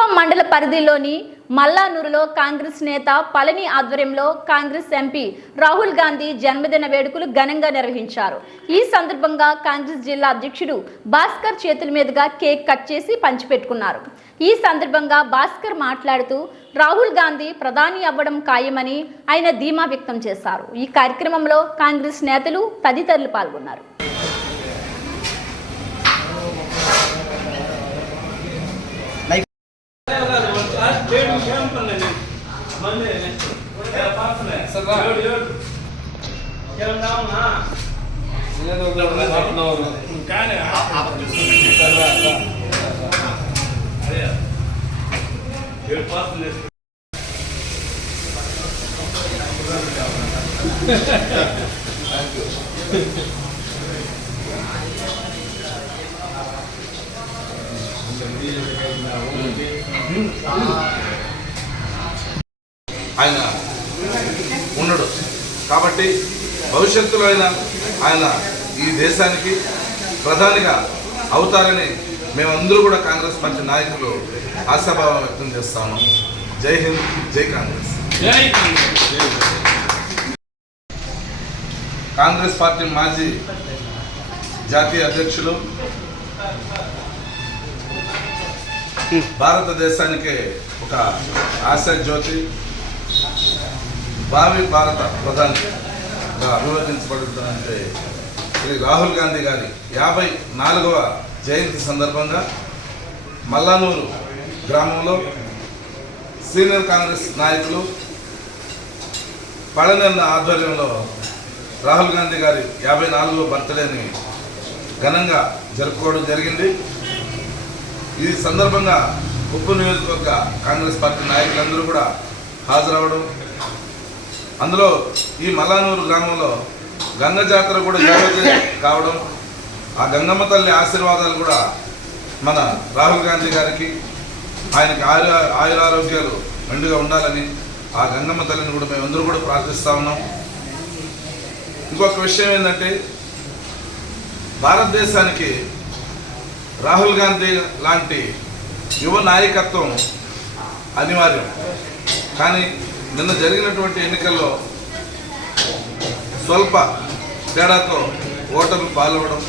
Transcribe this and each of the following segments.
కుప్పం మండల పరిధిలోని మల్లానూరులో కాంగ్రెస్ నేత పళని ఆధ్వర్యంలో కాంగ్రెస్ ఎంపీ రాహుల్ గాంధీ జన్మదిన వేడుకలు ఘనంగా నిర్వహించారు. ఈ సందర్భంగా కాంగ్రెస్ జిల్లా అధ్యక్షుడు భాస్కర్ చేతుల మీదుగా కేక్ కట్ చేసి పంచిపెట్టుకున్నారు. ఈ సందర్భంగా భాస్కర్ మాట్లాడుతూ రాహుల్ గాంధీ ప్రధాని అవ్వడం ఖాయమని ఆయన ధీమా వ్యక్తం చేశారు. ఈ కార్యక్రమంలో కాంగ్రెస్ నేతలు తదితరులు పాల్గొన్నారు. ఆయన ఉన్నాడు కాబట్టి భవిష్యత్తులో ఆయన ఈ దేశానికి ప్రధానిగా అవుతారని మేమందరూ కూడా కాంగ్రెస్ పార్టీ నాయకులు ఆశాభావం వ్యక్తం చేస్తాము. జై హింద్, జై కాంగ్రెస్. కాంగ్రెస్ పార్టీ మాజీ జాతీయ అధ్యక్షులు, భారతదేశానికే ఒక ఆశా జ్యోతి, భావి భారత ప్రధానిగా అభివర్ణించబడుతుందంటే శ్రీ రాహుల్ గాంధీ గారి 54వ జయంతి సందర్భంగా మల్లానూరు గ్రామంలో సీనియర్ కాంగ్రెస్ నాయకులు పళని ఆధ్వర్యంలో రాహుల్ గాంధీ గారి 54వ బర్త్డేని ఘనంగా జరుపుకోవడం జరిగింది. ఈ సందర్భంగా కుప్పం నియోజకవర్గ కాంగ్రెస్ పార్టీ నాయకులందరూ కూడా హాజరవడం, అందులో ఈ మల్లానూరు గ్రామంలో గంగ జాతర కూడా ఈరోజే కావడం, ఆ గంగమ్మ తల్లి ఆశీర్వాదాలు కూడా మన రాహుల్ గాంధీ గారికి ఆయనకి ఆయురారోగ్యాలు మెండుగా ఉండాలని ఆ గంగమ్మ తల్లిని కూడా మేమందరూ కూడా ప్రార్థిస్తూ ఉన్నాం. ఇంకొక విషయం ఏంటంటే, భారతదేశానికి రాహుల్ గాంధీ లాంటి యువ నాయకత్వం అనివార్యం. కానీ నిన్న జరిగినటువంటి ఎన్నికల్లో స్వల్ప తేడాతో ఓటర్లు పాల్గొనడం,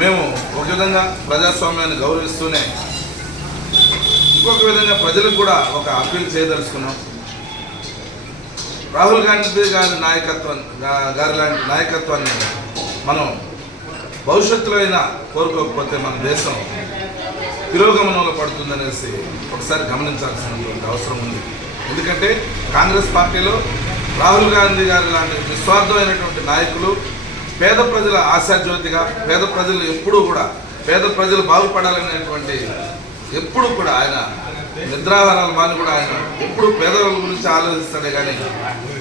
మేము ఒక విధంగా ప్రజాస్వామ్యాన్ని గౌరవిస్తూనే ఇంకొక విధంగా ప్రజలకు కూడా ఒక అప్పీల్ చేయదలుచుకున్నాం. రాహుల్ గాంధీ గారి లాంటి నాయకత్వాన్ని మనం భవిష్యత్తులో అయినా కోరుకోకపోతే మన దేశం తిరోగమనంలో పడుతుందనేసి ఒకసారి గమనించాల్సినటువంటి అవసరం ఉంది. ఎందుకంటే కాంగ్రెస్ పార్టీలో రాహుల్ గాంధీ గారి లాంటి నిస్వార్థమైనటువంటి నాయకులు, పేద ప్రజల ఆశాజ్యోతిగా, పేద ప్రజలు ఎప్పుడూ కూడా పేద ప్రజలు బాగుపడాలనేటువంటి ఎప్పుడు కూడా ఆయన నిద్రాహారాలు మాని కూడా ఆయన ఎప్పుడు పేదల గురించి ఆలోచిస్తాడే కానీ